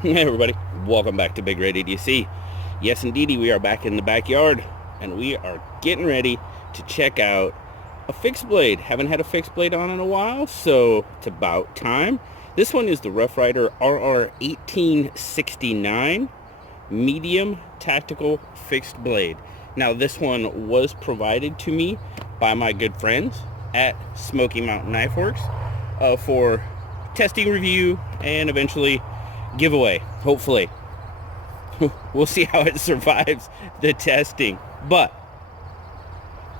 Hey everybody, welcome back to BigRedEDC. Yes indeedy, we are back in the backyard and we are getting ready to check out a fixed blade. Haven't had a fixed blade on in a while, so it's about time. This one is the Rough Ryder RR1869 medium tactical fixed blade. Now this one was provided to me by my good friends at Smoky Mountain Knife Works for testing, review, and eventually giveaway. Hopefully we'll see how it survives the testing, but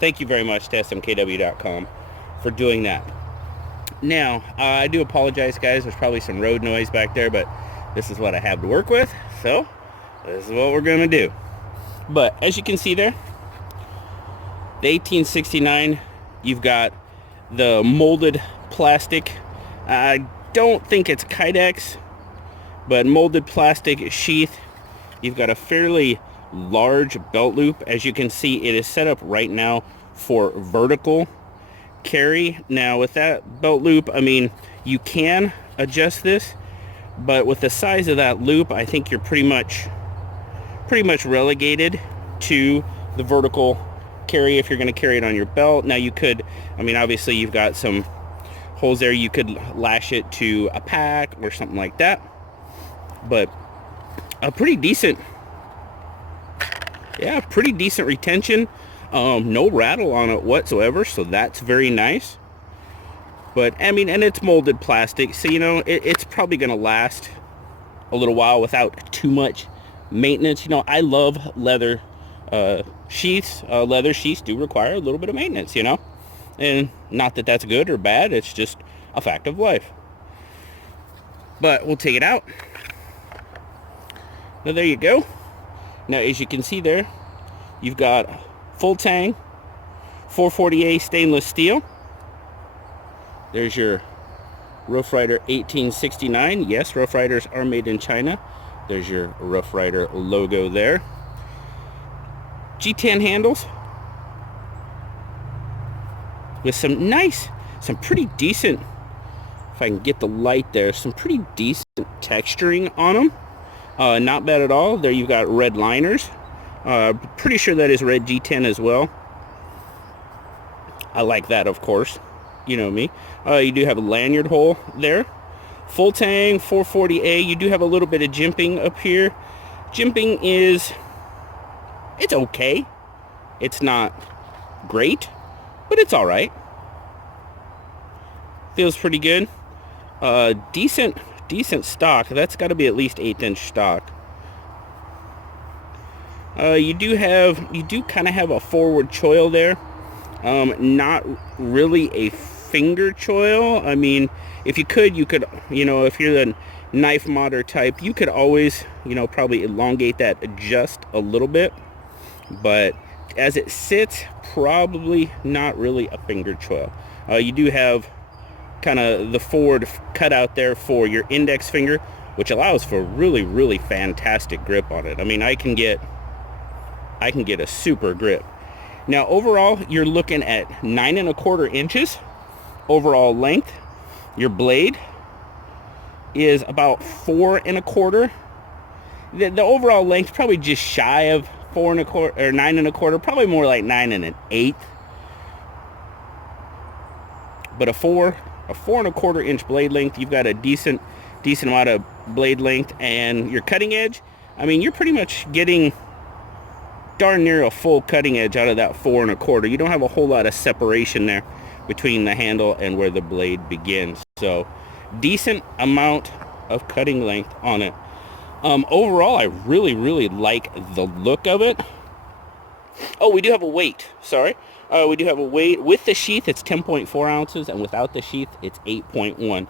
thank you very much to smkw.com for doing that. Now I do apologize, guys, there's probably some road noise back there, but this is what I have to work with, so this is what we're gonna do. But as you can see there, the 1869, you've got the molded plastic. I don't think it's Kydex, but molded plastic sheath. You've got a fairly large belt loop. As you can see, it is set up right now for vertical carry. Now with that belt loop, I mean, you can adjust this, but with the size of that loop, I think you're pretty much relegated to the vertical carry if you're going to carry it on your belt. Now you could, I mean, obviously you've got some holes there, you could lash it to a pack or something like that, but a pretty decent retention. No rattle on it whatsoever, so that's very nice. But I mean, and it's molded plastic, so you know it's probably gonna last a little while without too much maintenance. You know, I love leather sheaths. Leather sheaths do require a little bit of maintenance, you know, and not that that's good or bad, it's just a fact of life. But we'll take it out. Now there you go. Now as you can see there, you've got full tang 440A stainless steel. There's your Rough Ryder 1869. Yes, Rough Ryders are made in China. There's your Rough Ryder logo there. G10 handles with some pretty decent, if I can get the light there, some pretty decent texturing on them. Not bad at all. There you've got red liners. Pretty sure that is red G10 as well. I like that, of course. You know me. You do have a lanyard hole there. Full tang 440A. You do have a little bit of jimping up here. Jimping is, it's okay. It's not great, but it's all right. Feels pretty good. Decent stock. That's got to be at least 1/8 inch stock. You do kind of have a forward choil there. Not really a finger choil. I mean, if you could, you know, if you're the knife modder type, you could always, you know, probably elongate that just a little bit. But as it sits, probably not really a finger choil. You do have kind of the forward cutout there for your index finger, which allows for really fantastic grip on it. I mean, I can get a super grip. Now overall, you're looking at 9¼ inches overall length. Your blade is about 4¼ the overall length, probably just shy of 4¼ or 9¼ probably more like 9 1/8. But a 4¼ inch blade length, you've got a decent amount of blade length. And your cutting edge, I mean, you're pretty much getting darn near a full cutting edge out of that 4¼ You don't have a whole lot of separation there between the handle and where the blade begins, so decent amount of cutting length on it. Overall, I really like the look of it. Oh, we do have a weight, sorry. We do have a weight. With the sheath, it's 10.4 ounces, and without the sheath, it's 8.1.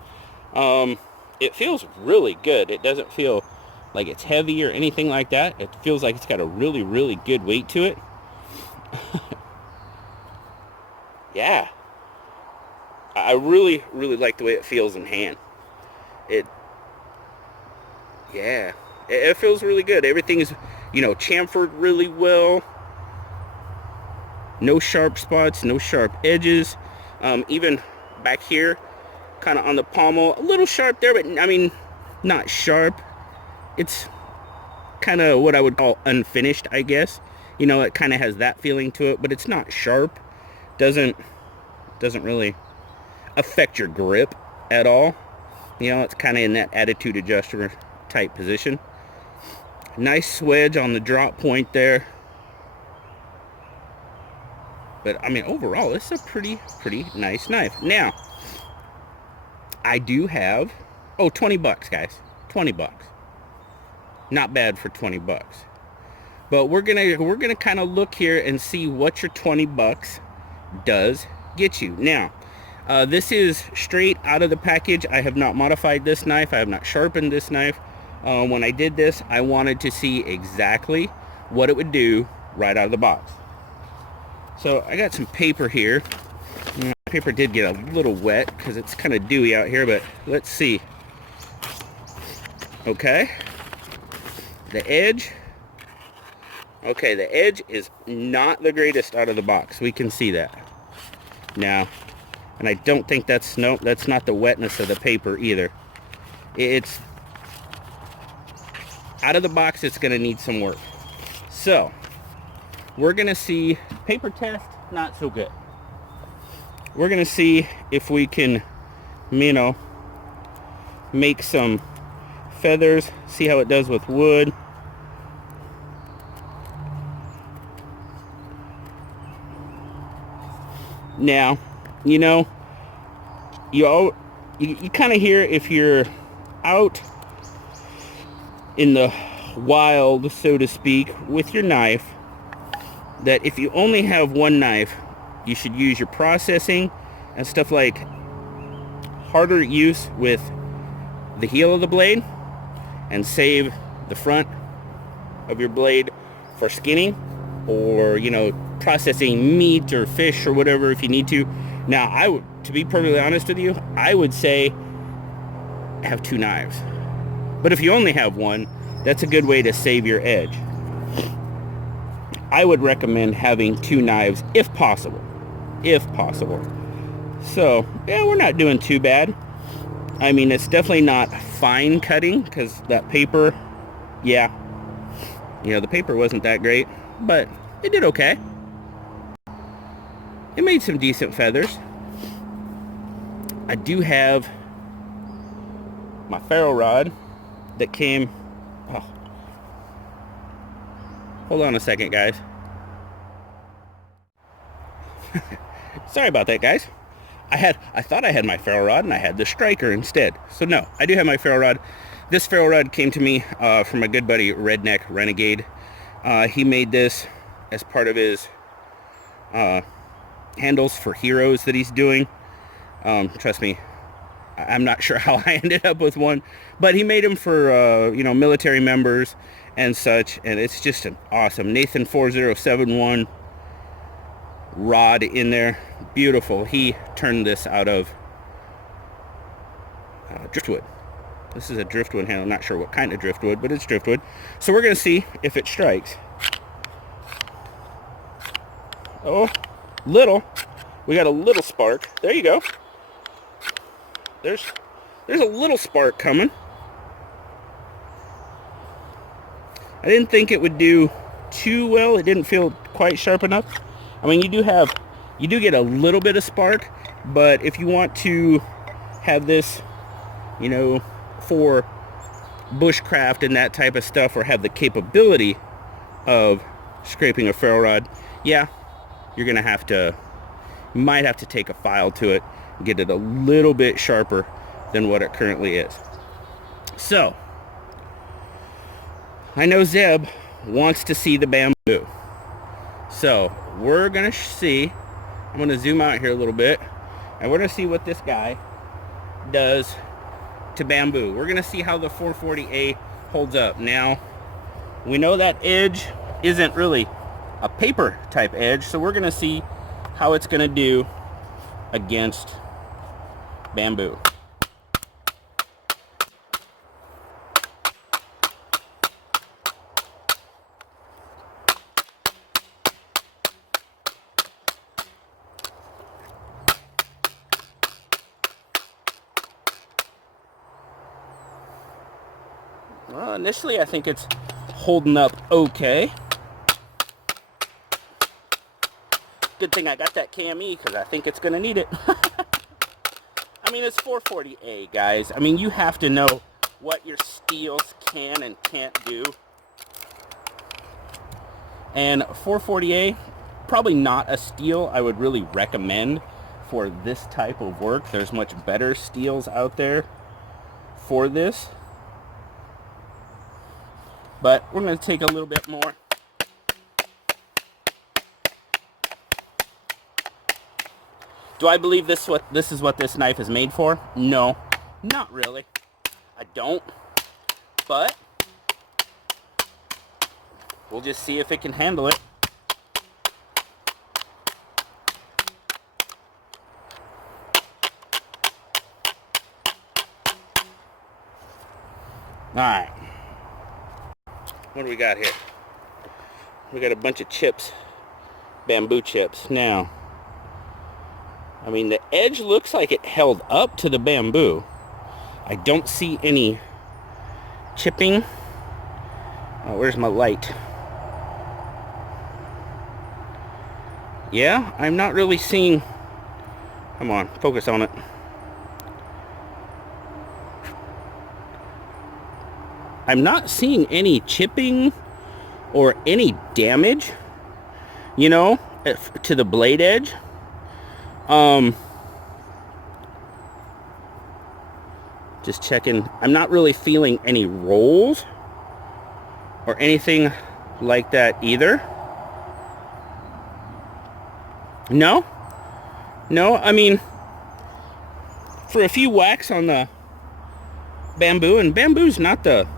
It feels really good. It doesn't feel like it's heavy or anything like that. It feels like it's got a really good weight to it. Yeah. I really like the way it feels in hand. It feels really good. Everything is, you know, chamfered really well. No sharp spots, no sharp edges. Even back here, kind of on the pommel, a little sharp there, but I mean, not sharp. it's kind of what I would call unfinished, I guess. You know, it kind of has that feeling to it, but it's not sharp. Doesn't really affect your grip at all. You know, it's kind of in that attitude adjuster type position. Nice swedge on the drop point there. But I mean, overall, it's a pretty nice knife. Now, I do have, oh, 20 bucks, guys. 20 bucks. Not bad for 20 bucks. But we're gonna kind of look here and see what your 20 bucks does get you. Now, this is straight out of the package. I have not modified this knife. I have not sharpened this knife. When I did this, I wanted to see exactly what it would do right out of the box. So I got some paper here. Paper did get a little wet because it's kind of dewy out here, but let's see. Okay. The edge. Okay, the edge is not the greatest out of the box. We can see that. Now, and I don't think that's, no, that's not the wetness of the paper either. It's, out of the box, it's going to need some work. So, we're going to see, paper test, not so good. We're going to see if we can, you know, make some feathers, see how it does with wood. Now, you know, you kind of hear, if you're out in the wild, so to speak, with your knife, that if you only have one knife, you should use your processing and stuff like harder use with the heel of the blade and save the front of your blade for skinning, or, you know, processing meat or fish or whatever if you need to. Now, I would, to be perfectly honest with you, I would say have two knives. But if you only have one, that's a good way to save your edge. I would recommend having two knives if possible. If possible. So, yeah, we're not doing too bad. I mean, it's definitely not fine cutting because that paper, yeah, you know, the paper wasn't that great, but it did okay. It made some decent feathers. I do have my ferro rod that came, oh, hold on a second, guys. Sorry about that, guys. I thought I had my ferro rod and I had the striker instead. So no, I do have my ferro rod. This ferro rod came to me from my good buddy Redneck Renegade. He made this as part of his handles for heroes that he's doing. Trust me, I'm not sure how I ended up with one, but he made them for you know, military members and such, and it's just an awesome Nathan 4071 rod in there. Beautiful. He turned this out of driftwood. This is a driftwood handle. Not sure what kind of driftwood, but it's driftwood. So we're going to see if it strikes. Oh, little. We got a little spark. There you go. There's a little spark coming. I didn't think it would do too well. It didn't feel quite sharp enough. I mean, you do get a little bit of spark, but if you want to have this, you know, for bushcraft and that type of stuff, or have the capability of scraping a ferro rod, yeah, you're gonna have to, you might have to take a file to it and get it a little bit sharper than what it currently is. So, I know Zeb wants to see the bamboo. So, we're gonna see, I'm gonna zoom out here a little bit, and we're gonna see what this guy does to bamboo. We're gonna see how the 440A holds up. Now, we know that edge isn't really a paper type edge, so we're gonna see how it's gonna do against bamboo. Well, initially I think it's holding up okay. Good thing I got that KME because I think it's going to need it. I mean, it's 440A, guys. I mean, you have to know what your steels can and can't do. And 440A, probably not a steel I would really recommend for this type of work. There's much better steels out there for this. But we're going to take a little bit more. Do I believe this is what this knife is made for? No, not really. I don't. But we'll just see if it can handle it. Alright. What do we got here? We got a bunch of chips. Bamboo chips. Now, I mean, the edge looks like it held up to the bamboo. I don't see any chipping. Oh, where's my light? Yeah, I'm not really seeing... Come on, focus on it. I'm not seeing any chipping or any damage, you know, to the blade edge. Just checking. I'm not really feeling any rolls or anything like that either. No, I mean, for a few whacks on the bamboo, and bamboo's not the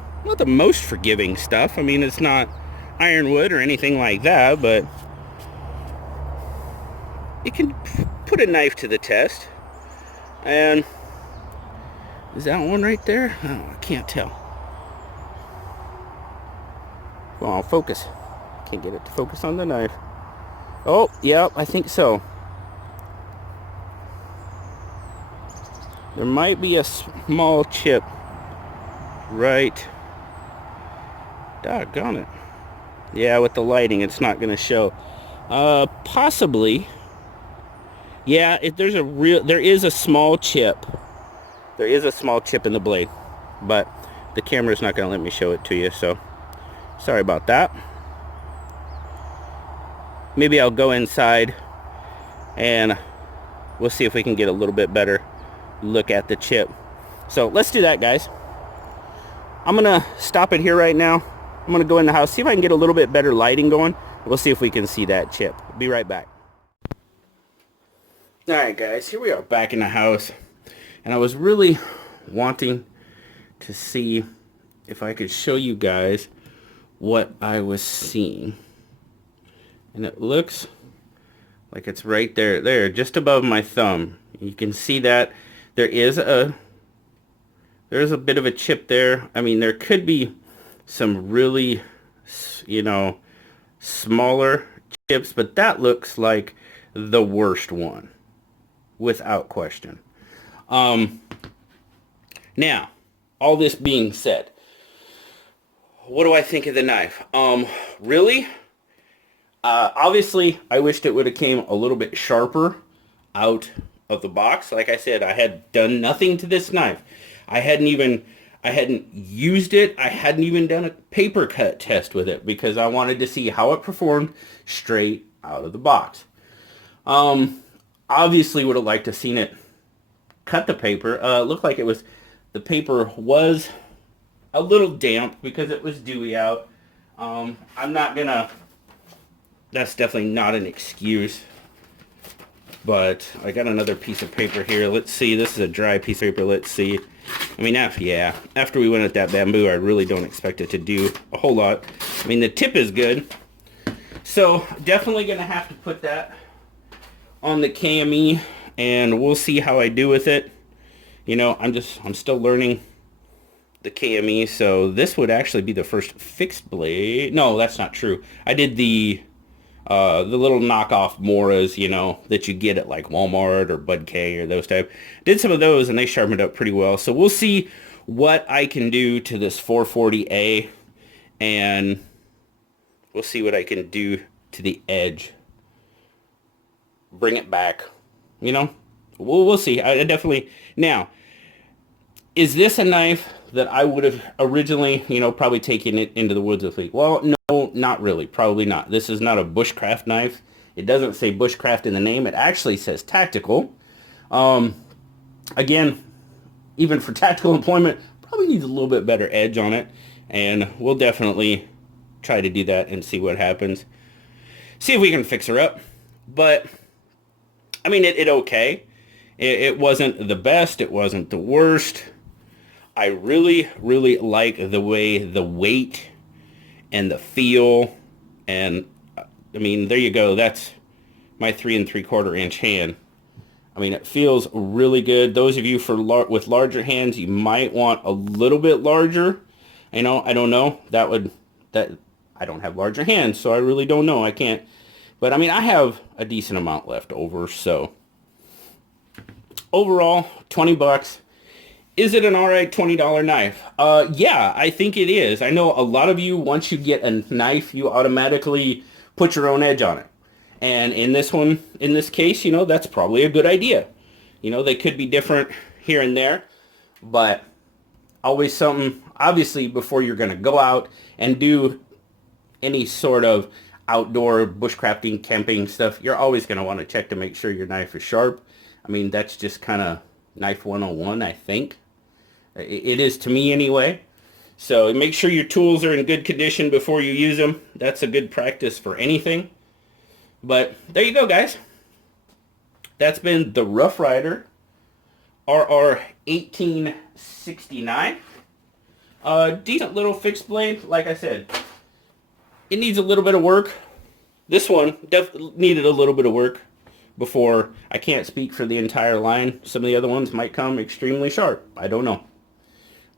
most forgiving stuff. I mean, it's not ironwood or anything like that, but it can put a knife to the test. And is that one right there? Oh, I can't tell. Well, I'll focus. Can't get it to focus on the knife. Oh, yeah, I think so. There might be a small chip right. Doggone it. Yeah, with the lighting, it's not going to show. Possibly. Yeah, there is a small chip. There is a small chip in the blade, but the camera's not going to let me show it to you, so sorry about that. Maybe I'll go inside and we'll see if we can get a little bit better look at the chip. So let's do that, guys. I'm going to stop it here right now. I'm going to go in the house, see if I can get a little bit better lighting going. We'll see if we can see that chip. Be right back. Alright guys, here we are back in the house. And I was really wanting to see if I could show you guys what I was seeing. And it looks like it's right there, just above my thumb. You can see that there's a bit of a chip there. I mean, there could be some really, you know, smaller chips, but that looks like the worst one, without question. Now, all this being said, what do I think of the knife? Really? Obviously, I wished it would have came a little bit sharper out of the box. Like I said, I had done nothing to this knife. I hadn't used it. I hadn't even done a paper cut test with it because I wanted to see how it performed straight out of the box. Obviously would have liked to have seen it cut the paper. It looked like the paper was a little damp because it was dewy out. That's definitely not an excuse. But I got another piece of paper here. Let's see. This is a dry piece of paper. Let's see. I mean, after we went at that bamboo, I really don't expect it to do a whole lot. I mean, the tip is good. So, definitely going to have to put that on the KME, and we'll see how I do with it. You know, I'm still learning the KME, so this would actually be the first fixed blade. No, that's not true. I did the little knockoff Moras, you know, that you get at like Walmart or Bud K or those type. Did some of those and they sharpened up pretty well. So we'll see what I can do to this 440A, and we'll see what I can do to the edge. Bring it back, you know. We'll see. I definitely. Now, is this a knife that I would have originally, you know, probably taken it into the woods with me? Well, no, not really. Probably not. This is not a bushcraft knife. It doesn't say bushcraft in the name. It actually says tactical. Again, even for tactical employment, probably needs a little bit better edge on it. And we'll definitely try to do that and see what happens. See if we can fix her up. But, I mean, it okay. It wasn't the best. It wasn't the worst. I really, really like the way the weight and the feel, and I mean, there you go. That's my 3 3/4 inch hand. I mean, it feels really good. Those of you with larger hands, you might want a little bit larger. You know, I don't know. I don't have larger hands, so I really don't know. I can't. But I mean, I have a decent amount left over, so overall, 20 bucks. Is it an alright $20 knife? Yeah, I think it is. I know a lot of you, once you get a knife, you automatically put your own edge on it. And in this case, you know, that's probably a good idea. You know, they could be different here and there, but always something, obviously, before you're going to go out and do any sort of outdoor bushcrafting, camping stuff, you're always going to want to check to make sure your knife is sharp. I mean, that's just kind of knife 101, I think. It is to me anyway. So make sure your tools are in good condition before you use them. That's a good practice for anything. But there you go, guys. That's been the Rough Ryder RR1869. Decent little fixed blade. Like I said, it needs a little bit of work. This one definitely needed a little bit of work before. I can't speak for the entire line. Some of the other ones might come extremely sharp. I don't know.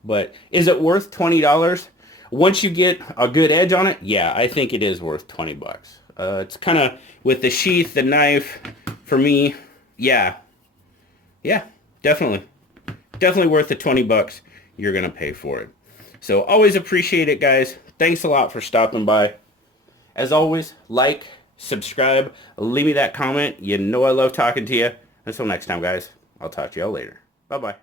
But is it worth $20? Once you get a good edge on it, yeah, I think it is worth 20 bucks. It's kind of, with the sheath, the knife, for me, yeah, definitely worth the 20 bucks you're going to pay for it. So always appreciate it, guys. Thanks a lot for stopping by. As always, like, subscribe, leave me that comment. You know I love talking to you. Until next time, guys, I'll talk to y'all later. Bye-bye.